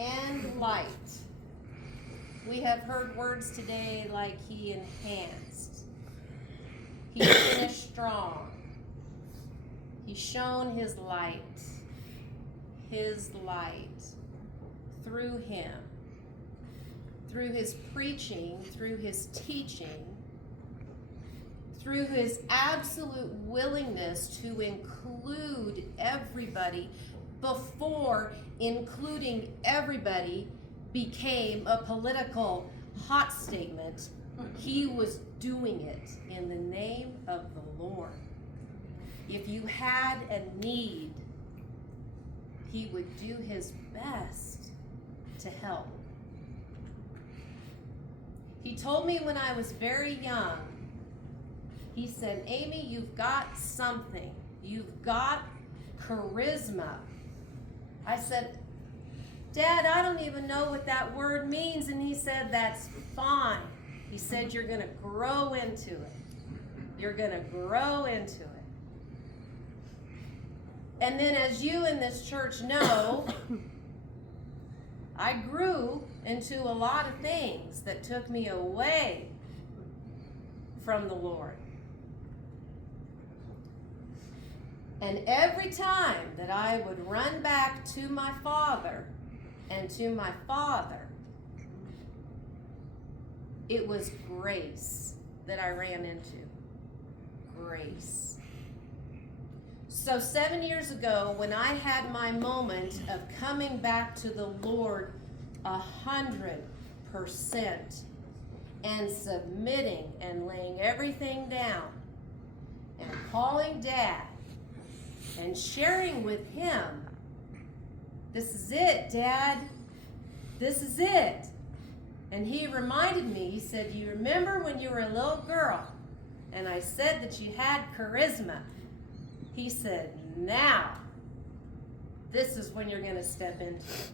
and light. We have heard words today like he enhanced. He finished strong. He shone his light through him, through his preaching, through his teaching, through his absolute willingness to include everybody before including everybody became a political hot statement. He was doing it in the name of the Lord. If you had a need, he would do his best to help. He told me when I was very young, he said, Amy, you've got something. You've got charisma. I said, Dad, I don't even know what that word means. And he said, that's fine. He said, you're going to grow into it. You're going to grow into it. And then as you in this church know, I grew into a lot of things that took me away from the Lord. And every time that I would run back to my Father and to my Father, it was grace that I ran into. Grace. So 7 years ago, when I had my moment of coming back to the Lord 100% and submitting and laying everything down and calling Dad and sharing with him, this is it, Dad. This is it. And he reminded me, he said, you remember when you were a little girl and I said that you had charisma? He said, now, this is when you're going to step into it.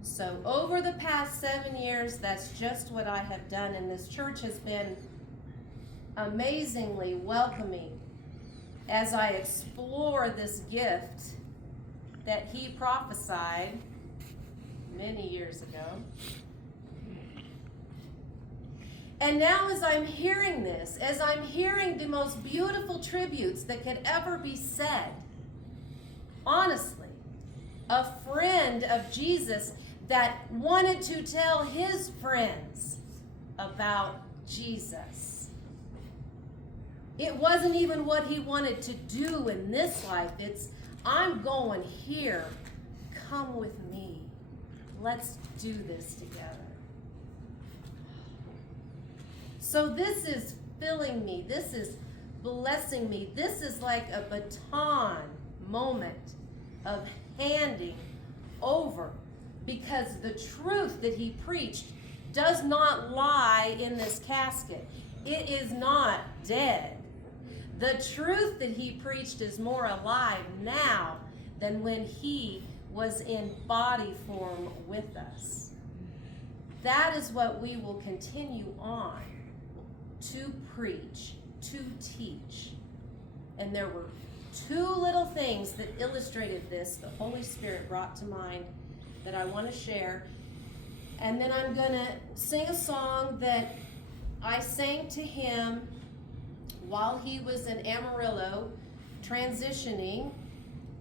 So over the past 7 years, that's just what I have done. And this church has been amazingly welcoming as I explore this gift that he prophesied many years ago. And now as I'm hearing this, as I'm hearing the most beautiful tributes that could ever be said, honestly, a friend of Jesus that wanted to tell his friends about Jesus. It wasn't even what he wanted to do in this life. It's, I'm going here. Come with me. Let's do this together. So this is filling me. This is blessing me. This is like a baton moment of handing over, because the truth that he preached does not lie in this casket. It is not dead. The truth that he preached is more alive now than when he was in body form with us. That is what we will continue on to preach, to teach. And there were two little things that illustrated this the Holy Spirit brought to mind that I want to share. And then I'm going to sing a song that I sang to him while he was in Amarillo transitioning.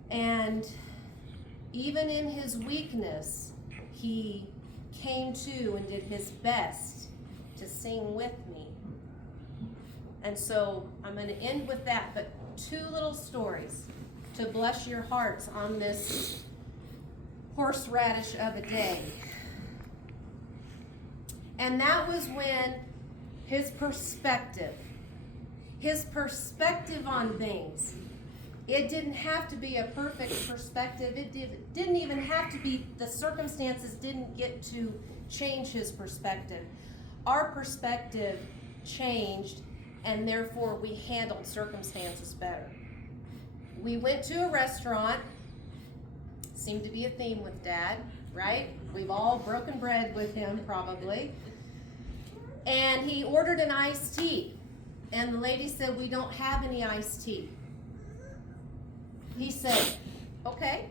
And even in his weakness, he came to and did his best to sing with me. And so I'm going to end with that, but two little stories to bless your hearts on this horseradish of a day. And that was when his perspective on things, it didn't have to be a perfect perspective. It didn't even have to be, the circumstances didn't get to change his perspective. Our perspective changed, and therefore we handled circumstances better. We went to a restaurant, seemed to be a theme with Dad, right? We've all broken bread with him probably. And he ordered an iced tea. And the lady said, we don't have any iced tea. He said, okay.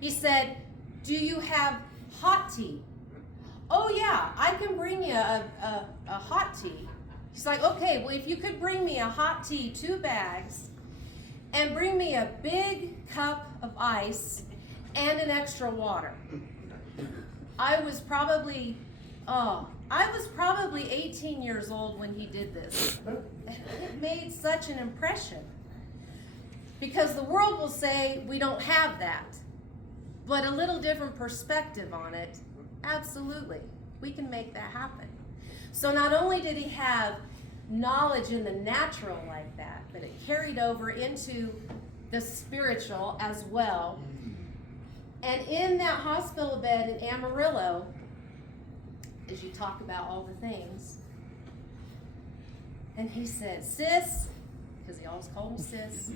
He said, Do you have hot tea? Oh yeah, I can bring you a hot tea. He's like, okay, well if you could bring me a hot tea, 2 bags, and bring me a big cup of ice and an extra water. I was probably 18 years old when he did this. It made such an impression. Because the world will say we don't have that. But a little different perspective on it, absolutely, we can make that happen. So not only did he have knowledge in the natural like that, but it carried over into the spiritual as well. And in that hospital bed in Amarillo, as you talk about all the things, and he said, sis, because he always called me sis,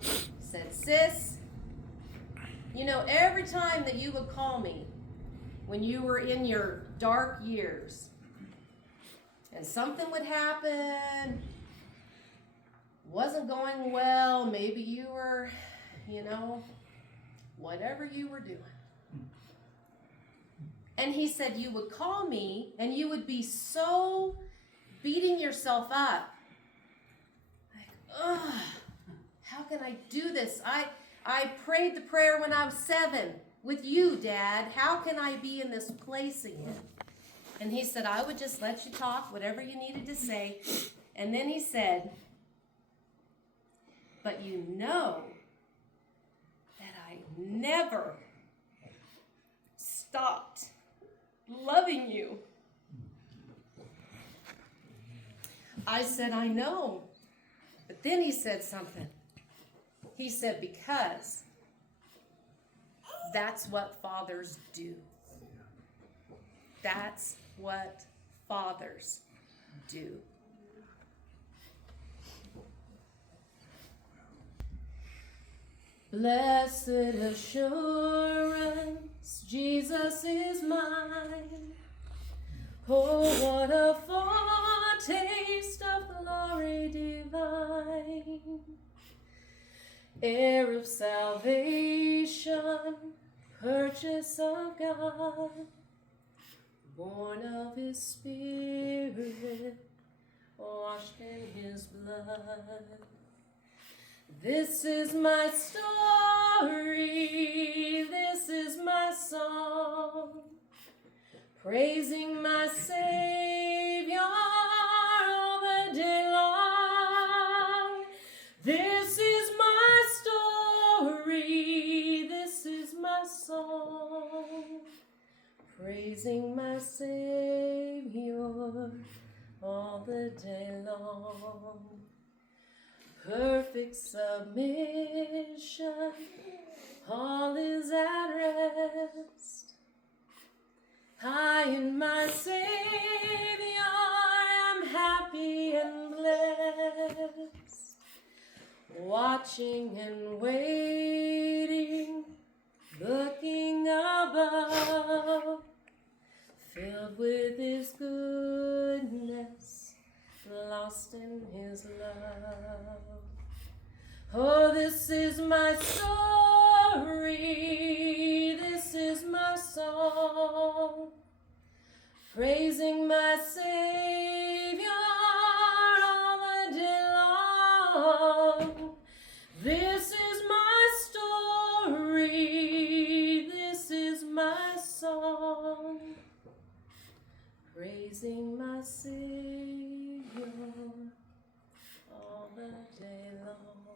he said, sis, you know, every time that you would call me when you were in your dark years and something would happen, wasn't going well, maybe you were, you know, whatever you were doing. And he said you would call me and you would be so beating yourself up. Like, ugh, how can I do this? I prayed the prayer when I was 7 with you, Dad. How can I be in this place again? And he said, I would just let you talk, whatever you needed to say. And then he said, but you know that I never stopped loving you. I said, I know. But then he said something. He said, because that's what fathers do. That's what fathers do. Blessed assurance, Jesus is mine. Oh, what a foretaste of glory divine. Heir of salvation, purchase of God, born of his Spirit, washed in his blood. This is my story, this is my song, praising my Savior all the day long. This is my story, this is my song, praising my Savior all the day long. Perfect submission, all is at rest. I in my Savior am happy and blessed, watching and waiting, looking above, filled with his goodness, lost in his love. Oh, this is my story, this is my song, praising my Savior all the day long. This is my story, this is my song, praising my Savior all the day long.